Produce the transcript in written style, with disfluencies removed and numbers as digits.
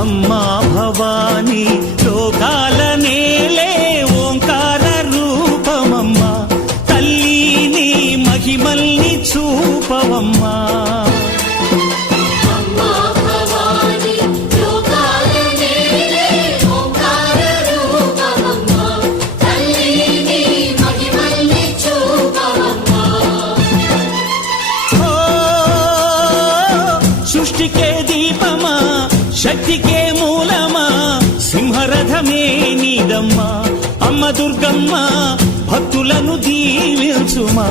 అమ్మా భవానీ లోకాల నేలే ఓంకార రూపమమ్మా తల్లి నీ మహిమల్ని చూపవమ్మా సృష్టికే దీపమా శక్తికే మూలమా సింహరథమే నీదమ్మా అమ్మ దుర్గమ్మ భక్తులను దీవించుమా